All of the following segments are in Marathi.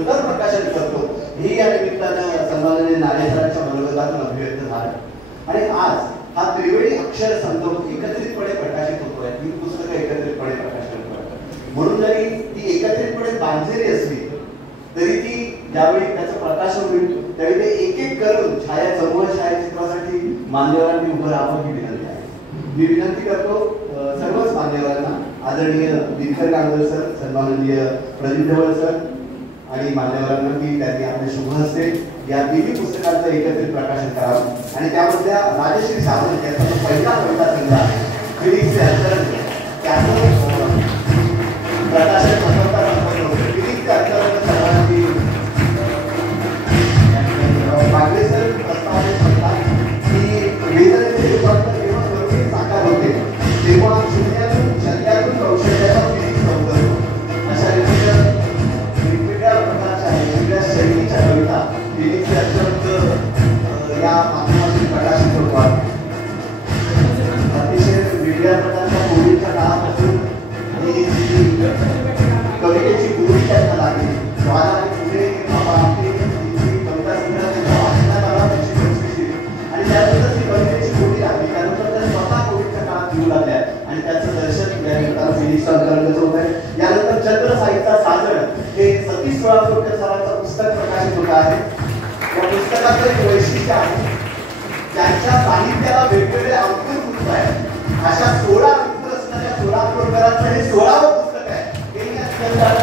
नंतर प्रकाशन करतो हे या निमित्तानं सन्माननीय नालेसरांच्या मनोगतातून अभिव्यक्त झालं. आणि आज हा त्रिवेणी अक्षर संगम एकत्रितपणे प्रकाशित होतोय. 3 पुस्तकं एकत्रितपणे प्रकाशित होतोय. म्हणून जरी ती एकत्रितपणे बांधलेली असली तरी ती ज्यावेळी त्याचं प्रकाशन होईल त्यावेळी ते एक एक करून समूह छायाचित्रासाठी मान्यवरांनी उभं राहावं ही विनंती आहे. मी विनंती करतो सर्वच मान्यवरांना, आदरणीय दिनकर कांगल सर, सन्माननीय प्रदीप ढवळ सर आणि मान्यवरांना की त्यांनी आपल्या शुभ हस्ते या तिन्ही पुस्तकांचं एकत्रित प्रकाशन करावं. आणि त्यामधल्या राजश्री सावंत याचा जो पहिला कविता संग्रह आहे फिनिक्सचे अंतरंग, त्याचं प्रकाशन फिनिक्सचे अंतरंग सर्वांची बागवे सर प्रस्तावने म्हणतात की वेदनेचे रूपांतर जेव्हा करुणी साकार होते तेव्हा शून्यातून कौशल्याचा फिनिक्स अवतरतो. अशा रीतीनं वेगवेगळ्या प्रकारच्या वेगवेगळ्या शैलीच्या कविता फिनिक्सचे अंतरंग या माध्यमातून प्रकाशित होतात. अतिशय वेगळ्या प्रकारच्या कोविडच्या काळापासून ही कवितेची गोडी त्यांना लागली. मला पुढे आपली कविता संग्रहाच्या वाचनात आला 2025 आणि त्यानंतर ती कवितेची गोडी लागली. त्यानंतर त्या स्वतः कोविडच्या काळात येऊ लागल्या आणि त्याचं दर्शन या निमित्तानं फिनिक्सचं अंतर्गत होत आहे. यानंतर चंद्र साहित्य साजण हे सतीश सोळापूरकर सरांचं पुस्तक प्रकाशित होत आहे. या पुस्तकाचं एक वैशिष्ट्य आहे त्यांच्या साहित्याला वेगवेगळे अंकुर फुटत आहेत. अशा 16 अंकुर असणाऱ्या सोळापूरकरांचं हे 16वं पुस्तक आहे. हे अत्यंत मला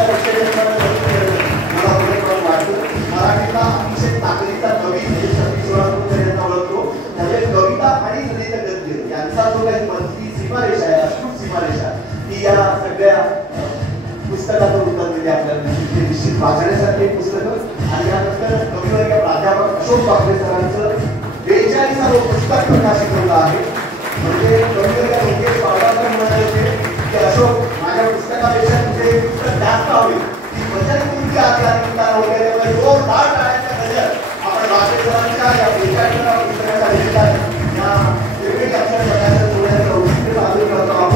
पुढे वाटतं. मराठीचा अतिशय ताकदीचा कवी म्हणजे सतीश सोळापूरकर यांना ओळखतो. त्यामुळे कविता आणि ललित गद्य यांचा जो काही मधली सीमारेषा आहे, अश्रूट सीमारेषा, ती या सगळ्या पुस्तकाचं उत्तर दिले आपल्याला. निश्चित वाचण्यासारखे पुस्तकं. आणि यानंतर कविवर्य प्राध्यापक अशोक बागवे सरांचं 42वं पुस्तक प्रकाशित होतं आहे. म्हणजे कविवर्य लोकेश बाबांना म्हणाले होते की अशोक माझ्या पुस्तकापेक्षा तुझे पुस्तक जास्त आवडेल. ती वचन तुमची आध्यात्मिकता वगैरे जोरदार टाळ्यांच्या गजर आपण बागवे सरांच्या या 42व्या पुस्तकाच्या निमित्तानं या त्रिवेणी अक्षर प्रकाशन सोहळ्याचं औचित्य साजरे करतो आहोत.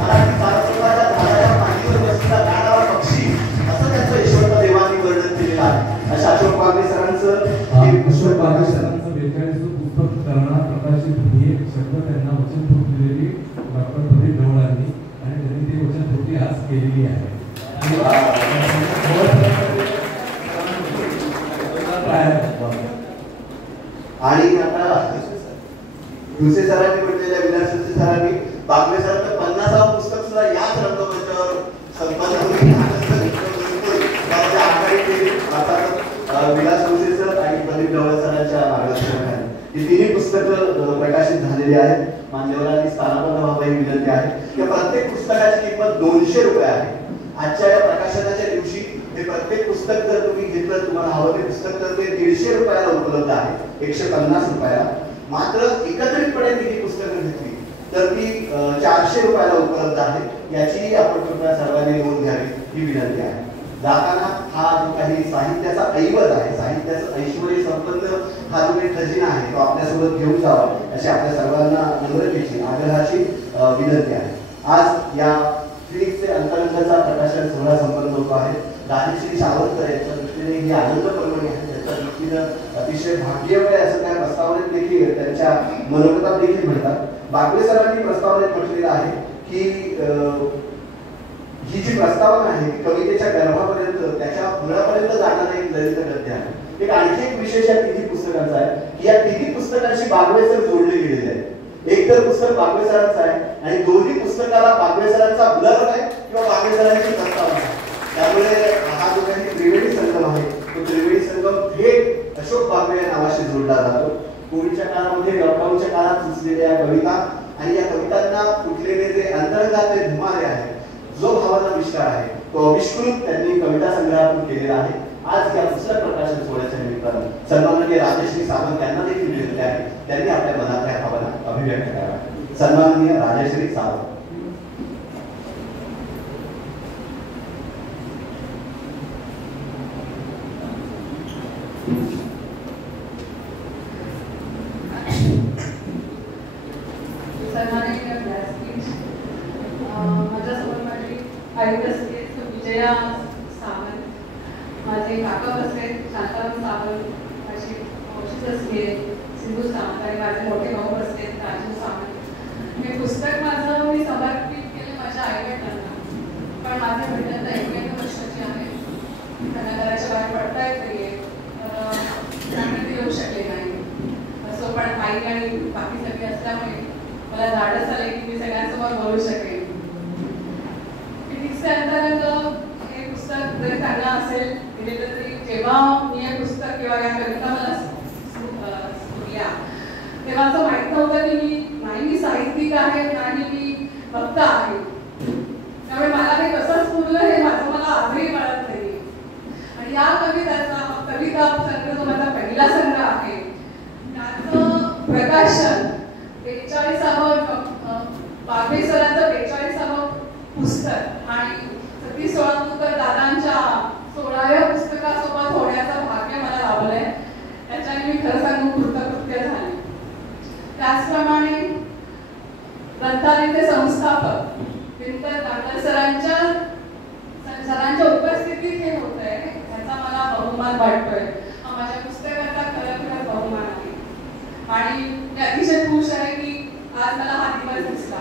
मराठी सारस्वताच्या झाडाच्या पाठीवर बसलेला गाढवा पक्षी असं त्यांचं यशवंत देवांनी वर्णन केलेलं आहे. अशा अशोक बागवे सरांचं अशोक बागवे सरांचं 42वं पुस्तक करणार प्रकाशित हे शब्द त्यांना वचनपूर्ती दिलेली डॉक्टर प्रदीप ढवळांनी आणि त्यांनी ती वचनपूर्ती आज केलेली आहे. आणि आता दुसरे सरांनी म्हटलेल्या विलास सरांनी बागवे सरांचं 50वं पुस्तक सुद्धा याच रंगमंचावर संपन्न विलास सर आणि प्रदीप ढवळे सरांच्या मार्गदर्शनाखाली ही तिन्ही पुस्तकं प्रकाशित झालेली आहेत. मान्यवरांनी स्थानापन्न व्हावं ही विनंती आहे. या प्रत्येक पुस्तकाची किंमत 200 रुपये आहे. आजच्या या प्रकाशनाच्या दिवशी हे प्रत्येक पुस्तक जर तुम्ही घेतलं, तुम्हाला हवं ते पुस्तक तर ते 150 रुपयाला उपलब्ध आहे, 150 रुपयाला. मात्र एकत्रितपणे तिन्ही पुस्तकं घेतली तर ती 400 रुपयाला उपलब्ध आहे. याची आपण कृपया सर्वांनी नोंद घ्यावी ही विनंती आहे. जाताना हा जो काही साहित्याचा ऐवज आहे, साहित्याचं ऐश्वर्य संपन्न हा जो काही खजिना आहे तो आपल्यासोबत घेऊन जावा अशी आपल्या सर्वांना नम्रतेची आग्रहाची विनंती आहे. आज या फिनिक्सचे अंतरंगाचा प्रकाशन सोहळा संपन्न होतो आहे. राजश्री सावंत यांच्या दृष्टीने ही आनंद पर्वणी आहे. त्यांच्या दृष्टीनं अतिशय भाग्यमय असं त्या प्रस्तावनेत देखील त्यांच्या मनोगतात देखील म्हणतात. बागवे सरांनी प्रस्तावनेत म्हटलेलं आहे की ही जी प्रस्तावना आहे ती कवितेच्या गर्भापर्यंत त्याच्या मुळापर्यंत जाणारं एक ललित गद्य आहे. एक आणखी एक विशेष या तिन्ही पुस्तकांचा आहे की या तिन्ही पुस्तकांशी बागवे सर जोडले गेलेले आहेत. एक तर पुस्तक बागवे सरांचं आहे आणि दोन्ही पुस्तकाला बागवे सरांचा ब्लर आहे किंवा बागवे सरांची प्रस्तावना आहे. त्यामुळे हा जो काही त्रिवेणी संगम आहे तो त्रिवेणी संगम थेट अशोक बागवे या नावाशी जोडला जातो. कोविडच्या काळामध्ये, लॉकडाऊनच्या काळात सुचलेल्या कविता आणि या कवितांना फुटलेले जे अंतर्गत धुमारे आहेत, जो भावाचा विस्तार आहे तो अविष्कृत त्यांनी कविता संग्रहातून केलेला आहे. आज या पुस्तक प्रकाशन सोहळ्याच्या निमित्तानं सन्माननीय राजश्री सावंत यांना देखील विनंती आहे त्यांनी आपल्या मनातल्या भावना अभिव्यक्त कराव्या. सन्माननीय राजश्री सावंत. सन्माननीय व्यासपीठ, माझ्यासोबत माझी आयुक्त विजया सावंत, माझे काका बसले, शांताराम सावंत, माझी मावशी बसली, सिंधू सावंत आणि माझे मोठे भाऊ बसले, राजू सावंत. हे पुस्तक माझं मी समर्पित केलं माझ्या आईवडिलांना. पण माझ्या वडिलांना 91 वर्षाची आहे, त्यांना घराच्या बाहेर पडता येत नाहीये, त्यामुळे ते येऊ शकले नाही. असं पण आई आणि बाकी सगळे असल्यामुळे मला धाडस आले की मी सगळ्यांसमोर बोलू शकेन. फिनिक्सचे अंतरंग हे पुस्तक जरी चांगलं असेल दिलेलं तरी जेव्हा मी हे पुस्तक किंवा या कविता मला सुचल्या तेव्हा असं माहीत नव्हतं की मी साहित्यिक आहे, नाही मी भक्त आहे. त्यामुळे मला हे कसं स्फुरलं हे मला आजही कळत नाही. आणि या कविता संग्रह जो माझा पहिला संग्रह आहे त्याचं प्रकाशन 42वां बागवे सरांचं 42वां पुस्तक आणि सतीश सोळंकर दादांच्या 16व्या पुस्तकासोबत होण्याचं भाग्य मला लाभलंय. त्याच्याने मी खरं सांगून कृतकृत्य झाले. त्याचप्रमाणे ग्रंथालयाचे संस्थापक दिनकर दांडल सरांच्या उपस्थितीत हे होत आहे याचा मला बहुमान वाटतोय. हा माझ्या पुस्तकाचा खरंच बहुमान आहे आणि मी अतिशय खुश आहे की आज मला हा दिवस दिसला.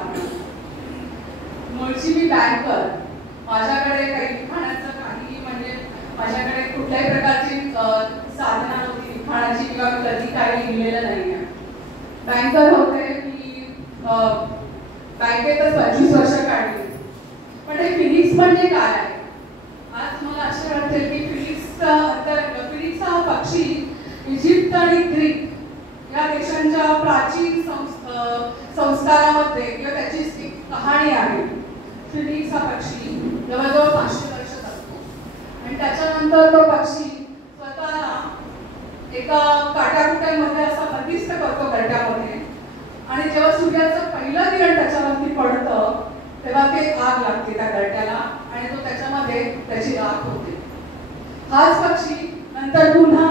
मूळची मी बँकर, माझ्याकडे काही लिखाणाचं काही म्हणजे माझ्याकडे कुठल्याही प्रकारची साधना नव्हती लिखाणाची किंवा मी कधी काही लिहिलेलं नाही आहे. बँकर होते मी, बँकेतच 25 वर्ष काढली. पण हे फिनिक्स म्हणजे काय आहे आज मला असे वाटते की फिनिक्स हा पक्षी इजिप्त आणि ग्रीक या देशांच्या प्राचीन संस्कारामध्ये किंवा त्याची एक कहाणी आहे. फिनिक्स हा पक्षी जवळजवळ 500 वर्ष जगतो आणि त्याच्यानंतर तो पक्षी स्वतःला एका काट्याकुट्यांमध्ये असा बंदिस्त करतो गड्ड्यामध्ये आणि जेव्हा सूर्याचं पहिलं किरण त्याच्यावरती पडतं तेव्हा ते आग लागते त्या गड्ड्याला आणि तो त्याच्यामध्ये त्याची राख होते. हाच पक्षी नंतर पुन्हा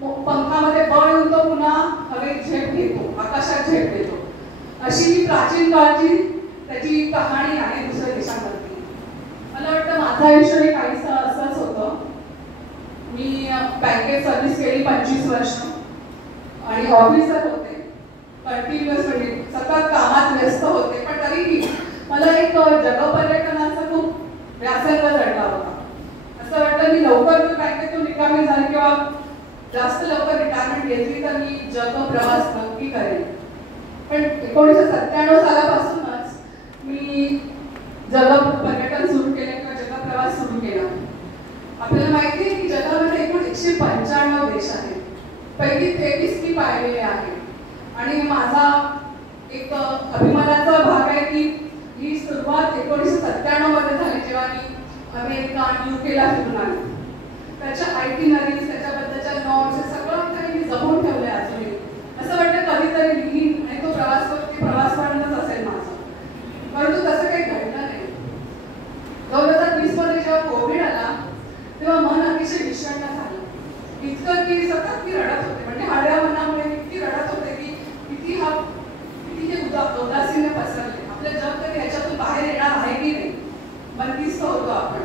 पंखामध्ये बळ येऊन तो पुन्हा हवेत झेप घेतो, आकाशात झेप घेतो. अशी ही प्राचीन काळची त्याची कहाणी आहे दुसऱ्या देशांवरती. मला वाटतं माझं आयुष्य काहीसं असंच होतं. मी बँकेत सर्व्हिस केली 25 वर्ष आणि ऑफिसर होते. कंटिन्युअस म्हणजे सतत कामात व्यस्त होते. पण तरीही मला एक जगपर्यटनाचा खूप व्यासंग चढला होता. असं वाटतं मी लवकर बँकेतून रिकामी झाली किंवा जास्त लवकर रिटायरमेंट घेतली तर मी जग प्रवास नक्की करेन. पण 1997 सालापासूनच मी जग पर्यटन सुरू केलं किंवा जग प्रवास सुरू केला. आपल्याला माहिती आहे की जगामध्ये एकूण 195 देश आहेत. पैकी 23 मी पाहिलेले आहे आणि माझा एक अभिमानाचा भाग आहे की ही सुरुवात 1997 मध्ये झाली जेव्हा मी अमेरिका आणि युकेला फिरून आले. त्याच्या आयटिनरीज त्याच्याबद्दलच्या नॉट्स सगळं काही मी जपून ठेवलंय अजूनही. असं वाटतं कधीतरी लिहीन आणि तो प्रवासपर्यंतच असेल माझा. परंतु तसं काही घडलं नाही. 2020 मध्ये जेव्हा कोविड आला तेव्हा मन अतिशय विषण्ण झालं. इतकं की सतत मी रडत होते. म्हणजे हाडऱ्या मनामुळे इतकी रडत होते की किती हे उदासीने पसरले. आपलं जग कधी ह्याच्यातून बाहेर येणार आहे की नाही बंदिस्त होतो आपण.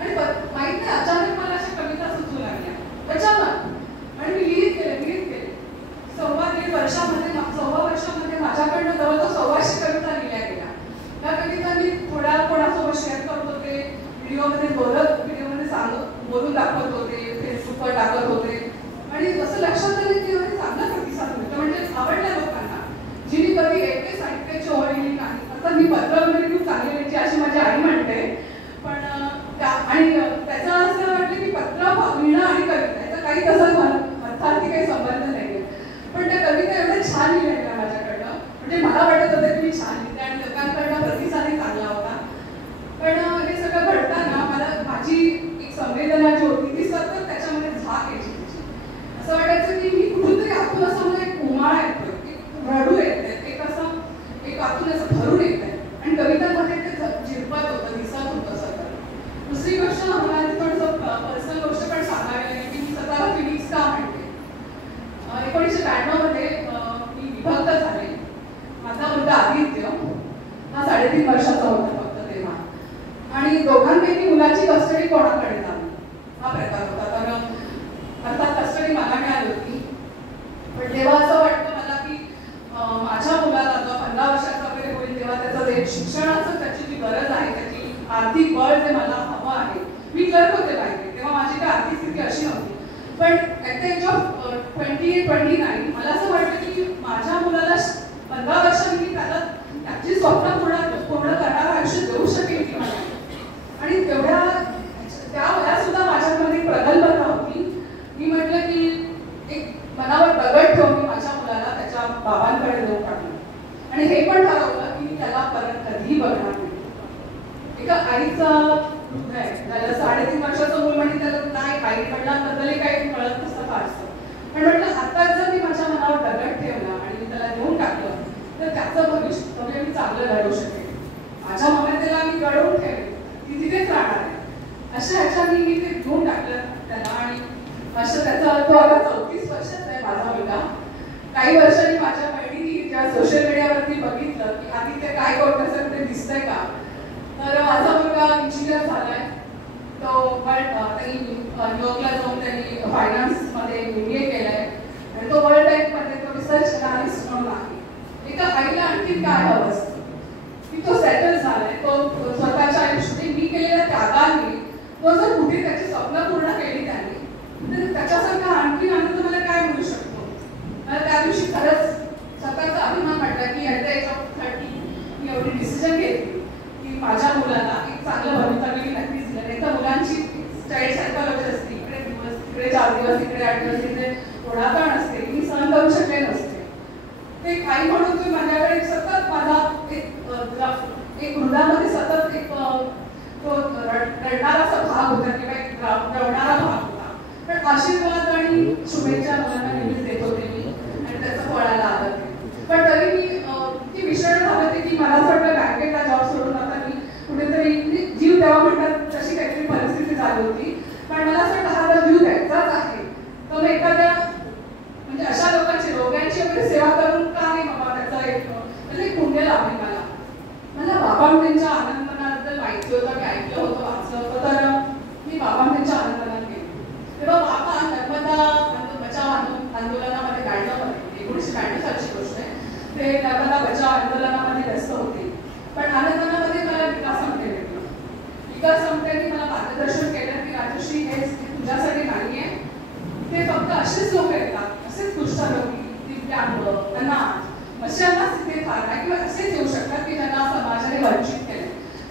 आणि माहित नाही अचानक मला अशा कविता सुचू लागल्या अचानक आणि मी लिहित गेले. 1.5 वर्षामध्ये माझ्याकडनं जवळजवळ 100 कविता लिहिल्या गेल्या. त्या कविता मी थोड्या कोणासोबत शेअर करत होते, व्हिडिओमध्ये बोलून दाखवत होते, फेसबुकवर टाकत होते आणि असं लक्षात आलं की चांगला प्रतिसाद मिळतो. म्हणजे आवडल्या लोकांना. जी मी कधी एकटे साहित्याची ओळ लिहिली नाही. आता मी पत्र वगैरे खूप चांगली लिहायची अशी माझी आई म्हणते. पण आणि त्याचं असं वाटलं की पत्र लिहिणं आणि कविता याचा काही तसा अर्थार्थी काही संबंध नाहीये. पण त्या कविता एवढ्या छान लिहिल्या माझ्याकडनं. म्हणजे मला वाटत होतं की मी छान लिहिते आणि लोकांकडनं प्रतिसादही चांगला होता. पण हे सगळं घडताना मला माझी एक संवेदना जी होती ती सतत त्याच्यामध्ये झाक यायची. असं वाटायचं की मी कुठूनतरी आतून असं मला एक उमाळा येतोय, एक रडू येते, एक आतून असं भरून येत आहे आणि कवितांमध्ये ते झिरपत होतं, दिसत होतं सगळं. दुसरी गोष्ट मला थोडंसं पर्सनल गोष्ट पण सांगायला लागली की मी स्वतःला फिनिक्स का म्हणते. 1992 मध्ये मी विभक्त झाले. माझा मुलगा आदित्य हा 3.5 वर्षाचा होता फक्त तेव्हा. आणि दोघांपैकी मुलाची कस्टडी कोणाकडे जावी हा प्रकार पण तेव्हा असं वाटतं मला की माझ्या मुलाला जेव्हा 15 वर्षाचा वगैरे होईल तेव्हा त्याचं जे शिक्षणाचं त्याची जी गरज आहे, त्याची आर्थिक बळ जे मला हवं आहे, मी क्लर्क होते पाहिजे तेव्हा माझी काही आर्थिक स्थिती अशी नव्हती. पण ॲट द एज ऑफ 28-29 मला असं वाटतं की माझ्या मुलाला 15 वर्षांनी मी त्याला त्याची स्वप्न पूर्ण करणारं आयुष्य देऊ शकेल की मला. आणि त्या वयात सुद्धा माझ्यामध्ये प्रगल्भता होती. मी म्हटलं की एक मनावर दगड ठेवून मी माझ्या मुलाला त्याच्या बाबांकडे देऊन टाकलं. आणि हे पण ठरवलं की मी त्याला परत कधीही बघणार नाही. एका आईचा हृदय, त्याला 3.5 वर्षाचं मूल म्हणजे त्याला काय आई वडिलांबद्दलही काही कळत नसतं फारसं. पण म्हटलं आता जर मी माझ्या मनावर दगड ठेवला आणि मी त्याला देऊन टाकलं तर त्याचं भविष्य मी चांगलं घडवू शकेल. माझ्या ममतेला मी घडवून ठेवेल, ती तिथेच राहणार आहे. अशा ह्याच्यानी मी ते घेऊन टाकलं त्याला. आणि असं त्याचा तो आता 34 वर्षाचा आहे माझा मुलगा. काही वर्षांनी माझ्या बहिणीने जेव्हा सोशल मीडियावरती बघितलं की आधी ते काय करत असेल ते दिसतंय का, तर माझा मुलगा इंजिनियर झालाय. तो त्यांनी न्यूयॉर्कला जाऊन त्यांनी फायनान्समध्ये MBA केलंय आणि तो वर्ल्ड बँकमध्ये तो रिसर्च अनालिस्ट म्हणून आहे. एका आईला आणखी काय हवं असतं की तो सेटल झालाय. तो स्वतःच्या आयुष्यात मी केलेल्या त्यागाने तो जर कुठे त्याची स्वप्न पूर्ण केली त्याने, तर त्याच्यासारखा आणखी आनंद मला काय मिळू शकतो. मला त्या दिवशी खरंच स्वतःचा अभिमान वाटला की ॲट द एज ऑफ 30 मी एवढी डिसिजन घेतली की माझ्या मुलाला एक चांगलं भवितव्य नक्कीच दिलं. नाही तर मुलांची चाइल्ड सायकॉलॉजी असते, इकडे 4 दिवस इकडे 8 दिवस इकडे ओढाताण असते, मी सहन करू शकले नसते. ते आई म्हणून तुम्ही माझ्याकडे सतत माझा एक हृदयामध्ये सतत एक तो रडणाराचा भाग होता किंवा एक रडणारा भाग होता. पण आशीर्वाद आणि शुभेच्छा मुलांना नेहमीच देत होते मी आणि त्याचं फळाला आलं ते. पण तरी मी ती विषय झालं होते की मला असं वाटलं बँकेतला जॉब सोडून आता मी कुठेतरी जीव द्यावा म्हणतात तशी काहीतरी परिस्थिती झाली होती. पण मला असं वाटतं हा जर जीव द्यायचाच आहे तर एखाद्या म्हणजे अशा लोकांची रोग्यांची वगैरे सेवा करून का नाही बाबा त्याचा एक पुण्य लाभेल मला. मला बाबांच्या आनंदमनाबद्दल माहिती होतं, मी ऐकलं होतं, वाचलं होतं, तर मी बाबांच्या आनंदमनात गेले. तेव्हा बाबा नर्मदा बचाव आंदोलनामध्ये 1992 सालची गोष्ट आहे. ते नर्मदा बचाव आंदोलनामध्ये व्यस्त होते. पण आनंदमनामध्ये मला विकास आमटे भेटलं. विकास आमट्यांनी मला मार्गदर्शन केलं की राजश्री हे तुझ्यासाठी नाही आहे. ते फक्त असेच लोक येतात, असेच कुष्ठरोगी, दिव्यांग, अनाथ अशांनाच तिथे फार किंवा असेच येऊ शकतात की ज्यांना समाजाने वंचित केले,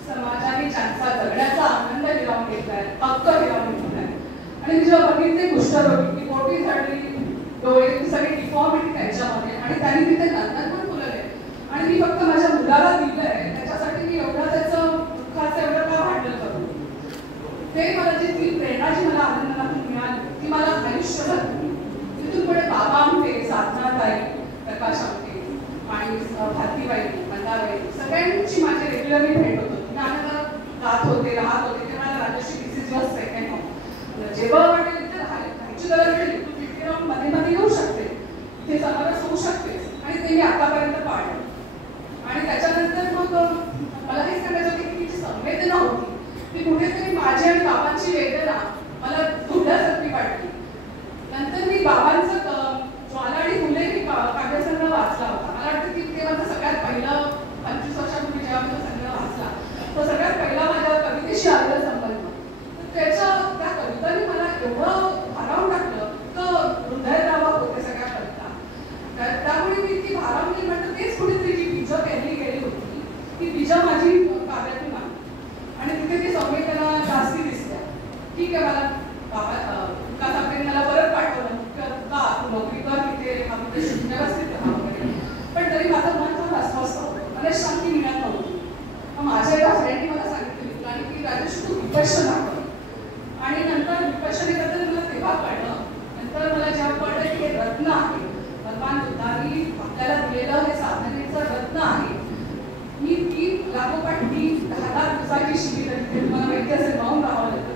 समाजाने ज्यांचा जगण्याचा आनंद हिरावून घेतलाय, हक्क हिरावून घेतलाय. आणि मी जेव्हा बघितले कुष्ठरोगी की पोटी झाडली, डोळे सगळी डिफॉर्मिटी त्यांच्यामध्ये आणि त्यांनी तिथे नंतर पण फुलले. आणि मी फक्त माझ्या मुलाला दिलंय त्याच्यासाठी मी एवढं त्याचं दुःखाचं एवढं का भांडण करू. ते मला जी ती प्रेरणा जी मला आनंदातून मिळाली ती मला आयुष्यभर तिथून पुढे बाबा आमटे, साधनाताई, प्रकाश आमटे आणि भारतीबाई, मंदाबाई सगळ्यांची माझी रेग्युलरली भेट होत होती. आनंदात जात होते, राहत होते. ते मला राजश्री दिस इज युअर सेकंड होम. जेव्हा वाटेल तिथे राहायची गरज पडेल तू तिथे राहून मध्ये मध्ये येऊ शकते, तिथे समावेश होऊ शकते. आणि ते मी आतापर्यंत पाळलं. आणि त्याच्यानंतर मग मला हे सांगायचं होतं की तिची संवेदना होती ती कुठेतरी माझी आणि बाबांची वेदना मला तुटल्यासारखी वाटली. नंतर मी बाबांचं ज्वाला आणि फुले मी काव्यसंग्रह वाचला होता. मला वाटतं की ते माझं सगळ्यात पहिलं 25 वर्षापूर्वी जेव्हा मी तो संग्रह वाचला तो सगळ्यात पहिला माझ्या कवितेशी आलेला संबंध. तर त्या कवितांनी मला एवढं भारावून टाकलं तर हृदयद्रावक होते सगळ्या कविता. त्यामुळे मी ती भारावली. म्हणतं तेच कुठेतरी जी बीजं पेरली गेली होती ती बीजं माझी काव्यातून आली आणि तिथे ती संवेदना जास्ती दिसल्या. ठीक आहे, मला बाबा विकास आमटे मला परत पाठवलं का नोकरी कर तिथे व्यवस्थित राहा वगैरे. पण तरी माझं मन थोडं अस्वस्थ होतं, मला शांती मिळत नव्हती. मग माझ्या एका फ्रेंडने मला सांगितलं आणि की राजेश तू विपश्यना कर. आणि नंतर विपश्यनेबद्दल मला तेव्हा कळलं. नंतर मला जेव्हा कळलं की हे रत्न आहे, भगवान बुद्धांनी आपल्याला दिलेलं हे साधनेचं रत्न आहे. मी ती लागोपाठ 10 दिवसाची शिबिर तिथे तुम्हाला माहिती असेल राहून राहावं लागतं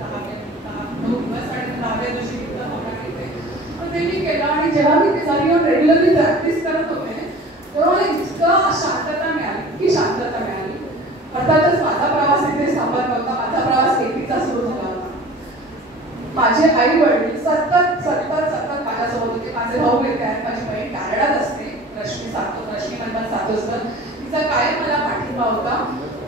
9 दिवस आणि 10व्या दिवशी ते मी केलं. आणि जेव्हा मी ते घरी येऊन रेग्युलरली प्रॅक्टिस करत होते तेव्हा मला इतकं शांतता मिळाली, इतकी शांतता मिळाली. अर्थातच माझा प्रवास इथे थांबत नव्हता. माझा प्रवास एकटीचा सुरू झाला होता. माझे आई वडील सतत माझ्यासोबत होते. माझे भाऊ येते आहेत, माझी बहीण नारळात असते, रश्मी म्हणतात सातोसकर, तिचा कायम मला पाठिंबा होता.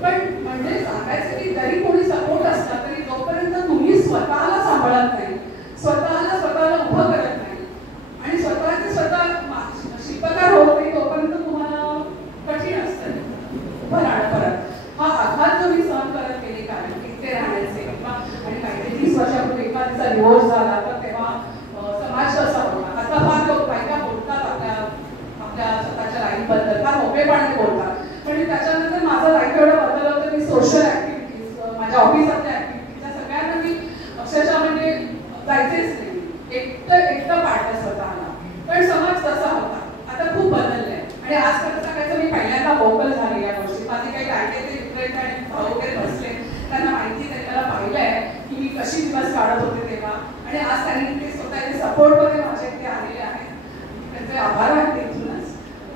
पण म्हणजे सांगायचं की जरी कोणी सपोर्ट असला तरी जोपर्यंत तुम्ही स्वतःला सांभाळत नाही, स्वतःला उभं करत नाही आणि स्वतःचे स्वतः शिल्पकार होत नाही, तोपर्यंत तुम्हाला कठीण असतं उभं राहणं. परत हा आघात जो मी सहन करत गेले कारण एकटे राहण्याचे किंवा आणि माहिती 30 वर्षापूर्वी एखाद्याचा डिवोर्स झाला तर तेव्हा समाज कसा होता. आता फार लोक बायका बोलतात आपल्या स्वतःच्या लाईफबद्दल, फार मोकळेपणाने बोलतात. पण त्याच्यानंतर माझं लाईफ एवढं बदललं होतं, मी सोशल ऍक्टिव्हिटीज, माझ्या ऑफिसातल्या ऍक्टिव्हिटीज सगळ्यांना मी अक्षरशः म्हणजे जायचेच नाही, एकटं पाडलं स्वतःला. पण समाज तसा होता, आता खूप बदललाय. आणि आज खरं सांगायचं मी पहिल्यांदा वोकल झाली या गोष्टी. माझे काही गाडीचे मित्र आणि भाऊ वगैरे बसले, त्यांना माहिती, त्यांनी मला पाहिलंय की मी कशी दिवस काढत होते तेव्हा. आणि आज त्यांनी ते स्वतःचे सपोर्टमध्ये माझ्या इथे आलेले आहेत, त्यांचे आभार वाटते इथूनच.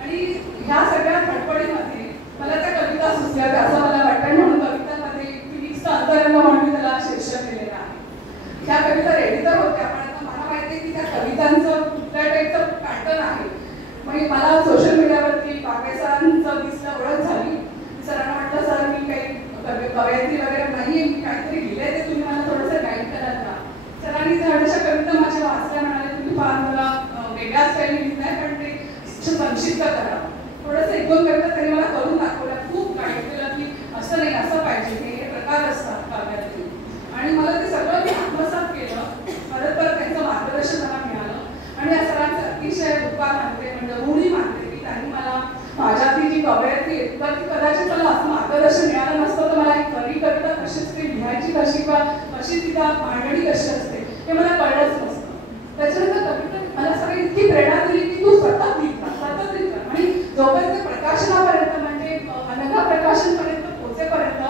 आणि ह्या सगळ्या धडपडीमध्ये मला त्या कविता सुचल्या असं मला वाटतं, म्हणून कवितांमध्ये फिनिक्सचा अंतरंग म्हणून मी त्याला शीर्षक दिलेलं आहे. ह्या कविता रेडी तर होत्या, पण आता मला माहिती आहे की त्या कवितांचं कुठल्या टाईपचं पॅटर्न आहे. म्हणजे मला सोशल मीडियावरती बागवे सरांचं दिसलं, ओळख झाली. सरांना म्हटलं सर मी काही कवयित्री वगैरे नाही, मी काहीतरी लिहिलंय ते तुम्ही मला थोडंसं गाईड कराल का. सरांनी थोड्याशा कविता माझ्या वाचल्या, म्हणाले तुम्ही फार मला वेगळ्या स्टाईल लिहिताय पण ते संक्षिप्त करा. थोडंसं 1-2 कविता त्यांनी मला करून दाखवल्या, खूप गाईड केलं की असं नाही, असं पाहिजे, हे प्रकार असतात काव्यातले. आणि मला ते सगळं मी आत्मसात केलं. परत त्यांचं मार्गदर्शन मला मिळालं. आणि या सरांचं अतिशय उपकार मानते, म्हणजे ऋणी मानते की त्यांनी मला माझ्यातली जी कवयित्री आहे तर ती कदाचित मला असं मार्गदर्शन मिळालं नसतं तर मला एक खरी कविता कशी असते, लिहायची कशी किंवा कशी तिला मांडणी कशी असते हे मला कळलंच नसतं. त्याच्यानंतर कविता मला सगळी इतकी प्रेरणा दिली की तू सतत लिहित राहा. आणि जोपर्यंत प्रकाशनापर्यंत म्हणजे अनघा प्रकाशनपर्यंत पोहोचेपर्यंत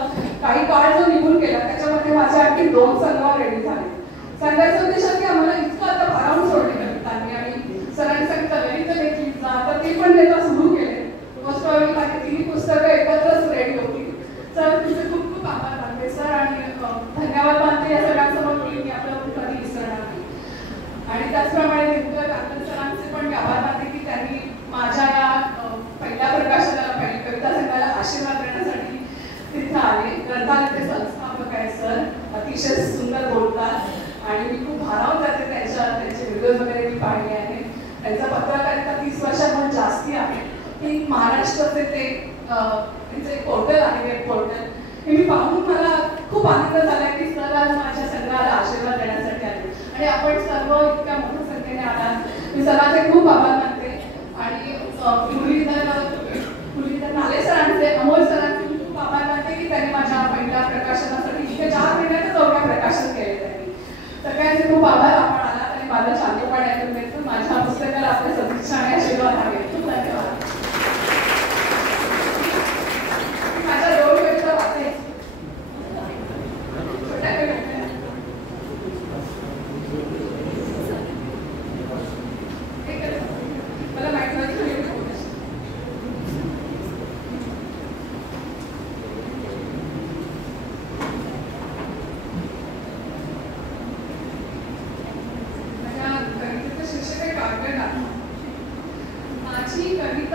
काही काळ जो निघून गेला त्याच्यामध्ये माझे आणखी 2 संग्रह रेडी झाले. सांगायचं उद्देश की आम्हाला इतकं आता भारावून सोडले कवितांनी आणि सरांनी सांगितलं ललित लेखी जा, तर ते पण देता सुरू केले. मोस्ट प्रॉब्ली माझी 3 पुस्तकं एकत्रच रेडी होती. सर तुझे खूप खूप आभार मानते सर आणि धन्यवाद मानते या सगळ्यांसमोर मी आपलं कधी विसरणार नाही. आणि त्याचप्रमाणे दिनकर काकण सरांचे पण मी आभार मानते की त्यांनी माझ्या या पहिल्या प्रकाशनाला, पहिल्या कविता संघाला आशीर्वाद देण्यासाठी तिथे आले. ग्रंथालयाचे संस्थापक आहे सर, अतिशय सुंदर बोलतात आणि मी खूप भारावून जाते त्यांचे व्हिडिओज वगैरे मी पाहिले आहेत. त्यांचा पत्रकारिता 30 वर्षांहून जास्ती आहे. की महाराष्ट्राचे ते त्यांचे पोर्टल आहे, वेब पोर्टल, हे मी पाहून मला खूप आनंद झाला की सर आज माझ्या संघाला आशीर्वाद देण्यासाठी आले आणि आपण सर्व इतक्या मोठ्या संख्येने आलात. मी सरांचे खूप आभार मानते. आणि मुरलीधर नाले सरांचे, अमोल सरांचे खूप आभार मानते की त्यांनी माझ्या पहिल्या प्रकाशनासाठी इतके 4 महिन्यातच 4 प्रकाशन केले त्यांनी. सगळ्यांचे खूप आभार. आपण आलात आणि माझं शांतपणे ऐकून घेतलं. माझ्या पुस्तकाला आपल्या सदिच्छा आणि आशीर्वाद हवे. खूप धन्यवाद. माझ्या 2 कविता वाचायची छोट्या कविता मला माहिती नव्हती. माझ्या कवितेचं शीर्षक आहे काव्यगाथा. माझी कविता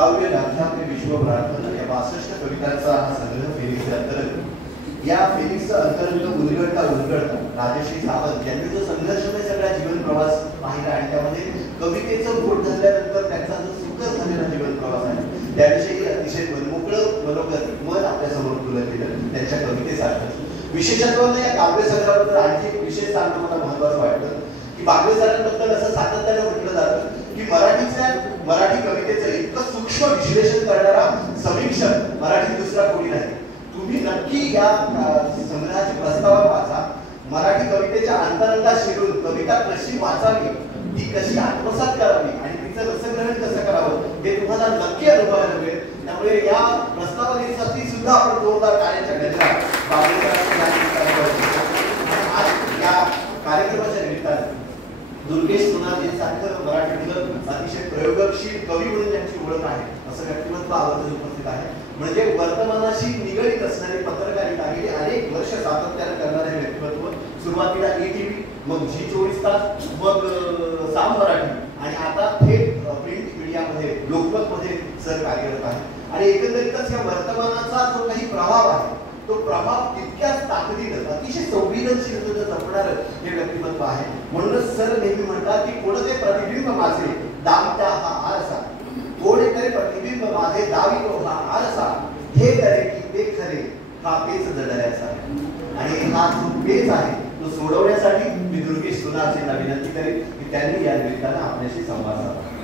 काव्य गाथा ते विश्व प्रार्थना या 62 कवितांचा हा संग्रह फेलिक्सच्या अंतर्गत या फेलिक्सचं अंतर्गत उलगडता राजश्री सावंत यांनी जो संघर्षमय सगळा जीवन प्रवास पाहिला आणि त्यामध्ये कवितेचं बोट धरल्यानंतर त्यांचा जो सुकर झालेला जीवन प्रवास आहे त्याविषयी अतिशय मनमोकळं मनोगत मन आपल्यासमोर तुला केलं त्यांच्या कवितेसारखं. विशेषत्वानं या काव्यसंग्रहाबद्दल आणखी एक विशेष सांगणं मला महत्वाचं वाटतं की बागवेकरांबद्दल असं सातत्याने म्हटलं जातं की मराठी कवितेचं इतकं सूक्ष्म विश्लेषण करणारा समीक्षक मराठीत दुसरा कोणी नाही. तुम्ही नक्की या संग्रहाची प्रस्तावना वाचा. मराठी कवितेच्या अंतरंगात शिरून कविता कशी वाचावी, ती कशी आत्मसात करावी आणि तिचं रसग्रहण कसं करावं हे तुम्हाला नक्की अनुभवायला मिळेल. त्यामुळे या प्रस्तावनेसाठी सुद्धा आपण जोरदार टाळ्यांच्या गजरात आज या कार्यक्रमाच्या निमित्ताने दुर्गेश सुनाजींसारखं मराठीतलं अतिशय प्रयोगशील कवी म्हणून त्यांची ओळख आहे असं व्यक्तिमत्व आवर्जून उपस्थित आहे. म्हणजे वर्तमानाशी निगडीत असणारी पत्रकारिता गेली अनेक वर्ष सातत्याने करणारे व्यक्तिमत्व. सुरुवातीला ETV, मग G24 तास, मग साम मराठी आणि आता थेट प्रिंट मीडियामध्ये लोकमतमध्ये सर कार्यरत आहे. आणि एकंदरीतच या वर्तमानाचा जो काही प्रभाव आहे तो प्रभाव तितक्याच ताकदीनं अतिशय संवेदनशीलतेनं जपणारं हे व्यक्तिमत्व आहे. म्हणूनच सर नेहमी म्हणतात की कोणते प्रतिबिंब माझे दामत्या हा आरसा, कोणीतरी प्रतिबिंब माझे दावितो हा आरसा, हे करे की ते खरे हा पेच जडण्याचा. आणि हा जो पेच आहे तो सोडवण्यासाठी मी दुर्गेश सुनाजींना विनंती करेन की त्यांनी या निमित्तानं आपल्याशी संवाद साधावा.